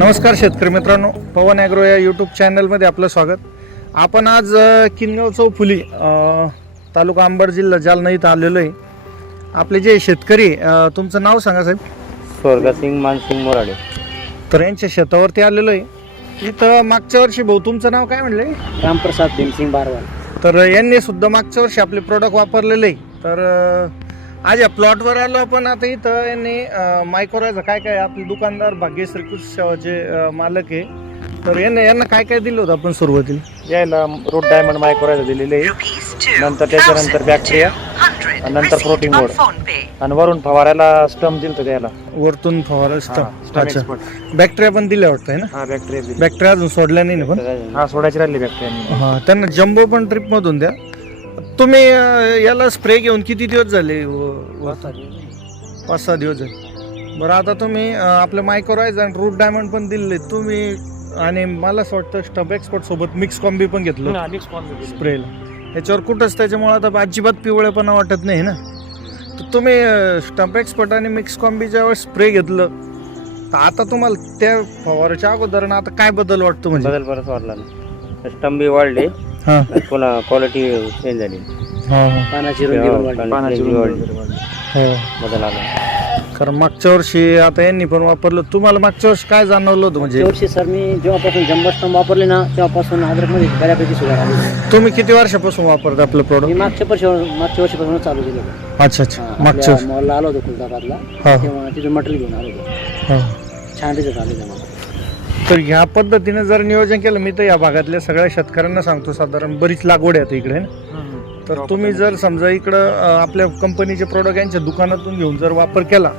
नमस्कार शेतकरी मित्रांनो पवन ॲग्रो या यूट्यूब चॅनलमध्ये आपलं स्वागत. आपण आज किनगाव चौफुली तालुका अंबड जिल्हा जालना इथं आलेलो आहे. आपले जे शेतकरी तुमचं नाव सांगा साहेब. स्वर्गसिंग मानसिंग मोराडे. तर यांच्या शेतावरती आलेलो आहे. इथं मागच्या वर्षी भाऊ तुमचं नाव काय म्हणले? रामप्रसाद भीमसिंग बारवाल. तर यांनी सुद्धा मागच्या वर्षी आपले प्रोडक्ट वापरलेले तर आज या प्लॉटवर आलो आपण आता इथं. यांनी मायक्रोरायचं काय काय आपले दुकानदार भाग्यश्री कृषी मालक आहे. तर यांनी यांना काय काय दिलं होतं आपण सुरुवातीला? यायला रोड डायमंड मायक्रोरायझर दिलेले आहे. नंतर त्याच्यानंतर बॅक्टेरिया आणि नंतर प्रोटीन मोड आणि वरून फवारायला स्टम दिलं त्याला. वरतून फवारा हा, स्टम stem अच्छा. बॅक्टेरिया पण दिल्या वाटतं आहे ना? हा बॅक्टेरिया दिली. बॅक्टेरिया अजून सोडल्या नाही ना पण? हा सोडायची राहिली बॅक्टेरिया हा त्यांना जम्बो पण ट्रिप मधून द्या. तुम्ही अ, याला स्प्रे घेऊन किती दिवस झाले? व- व- पाच सहा दिवस झाले. बरं आता तुम्ही अ, आपलं मायक्रोरायझ आणि रूट डायमंड पण दिले तुम्ही आणि मला असं वाटतं स्टब एक्सपर्ट सोबत मिक्स कॉम्बी पण घेतलं. स्प्रेला याच्यावर कुठंच त्याच्यामुळे आता अजिबात पिवळेपणा वाटत नाही ना? तर तुम्ही स्टंप एक्सपर्ट आणि मिक्स कॉम्बी ज्यावेळेस स्प्रे घेतलं तर आता तुम्हाला त्या फवाराच्या अगोदर आता काय बदल वाटतो म्हणजे? बदल बरंच वाढला ना. स्टम बी वाढले. हा. पुन्हा क्वालिटी चेंज झाली. हा हा. पानाची रुंदी हो बदल आला. कारण मागच्या वर्षी आता यांनी पण वापरलं. तुम्हाला मागच्या वर्षी काय जाणवलं होतं म्हणजे? सर मी जेव्हापासून जम्बो वापरले ना तेव्हापासून अद्रकमध्ये बऱ्यापैकी सुधार आली. तुम्ही किती वर्षापासून वापरता आपलं मी प्रोडक्ट मागच्या वर्षी मागच्या वर्षीपासून चालू केलं होतं. अच्छा अच्छा. हा, मागच्या आपल्या वर्षी मॉलला आलो होतो खुलदाबादला हा तेव्हा तिथून मटेरियल घेऊन आलो होतो. हा. छान रिझल्ट आले तेव्हा. तर ह्या पद्धतीने जर नियोजन केलं मी तर या भागातल्या सगळ्या शेतकऱ्यांना सांगतो साधारण बरीच लागवड आहे इकडे ना? तर तुम्ही जर समजा इकडं आपल्या कंपनीचे प्रोडक्ट यांच्या दुकानातून घेऊन जर वापर केला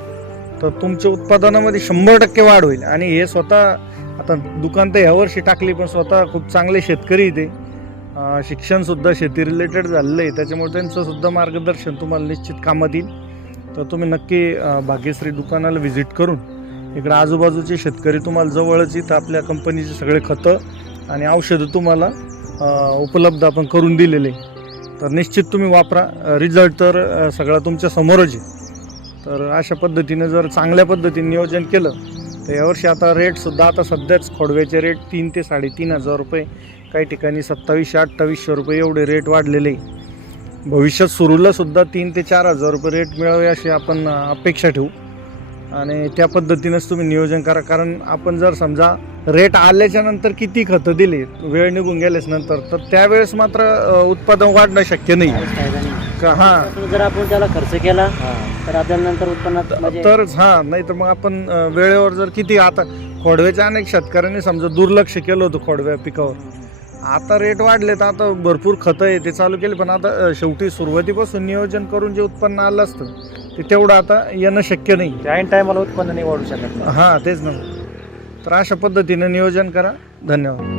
तर तुमच्या उत्पादनामध्ये शंभर टक्के वाढ होईल. आणि हे स्वतः आता दुकान तर ह्या वर्षी टाकली पण स्वतः खूप चांगले शेतकरी इथे. शिक्षण सुद्धा शेती रिलेटेड झालेलं आहे. त्याच्यामुळे त्यांचं सुद्धा मार्गदर्शन तुम्हाला निश्चित कामात येईल. तर तुम्ही नक्की भाग्यश्री दुकानाला व्हिजिट करून इकडं आजूबाजूचे शेतकरी तुम्हाला जवळच इथं आपल्या कंपनीचे सगळे खतं आणि औषधं तुम्हाला उपलब्ध आपण करून दिलेले. तर निश्चित तुम्ही वापरा. रिझल्ट तर सगळा तुमच्या समोरच आहे. तर अशा पद्धतीने जर चांगल्या पद्धतीने नियोजन केलं तर यावर्षी आता रेटसुद्धा आता सध्याच खोडव्याचे रेट तीन ते साडेतीन हजार रुपये. काही ठिकाणी सत्तावीसशे अठ्ठावीसशे रुपये एवढे रेट वाढलेले. आहे. भविष्यात सुरूला सुद्धा तीन ते चार हजार रुपये रेट मिळावे अशी आपण अपेक्षा ठेवू. आणि त्या पद्धतीनेच तुम्ही नियोजन करा. कारण आपण जर समजा रेट आल्याच्यानंतर किती खतं दिली वेळ निघून गेल्याच नंतर तर त्यावेळेस मात्र उत्पादन वाढणं शक्य नाही. का हां. जर आपण त्याला खर्च केला तर आपल्याला नंतर उत्पन्नात म्हणजे तरच हां नाही तर मग आपण वेळेवर जर किती आता खोडव्याच्या अनेक शेतकऱ्यांनी समजा दुर्लक्ष केलं होतं खोडव्या पिकावर. आता रेट वाढले तर आता भरपूर खतं आहे ते चालू केले पण आता शेवटी सुरुवातीपासून नियोजन करून जे उत्पन्न आलं असतं ते तेवढं आता येणं शक्य नाही. ऐन टायमाला उत्पन्न नाही वाढू शकत. हां तेच ना. तर अशा पद्धतीने नियोजन करा. धन्यवाद.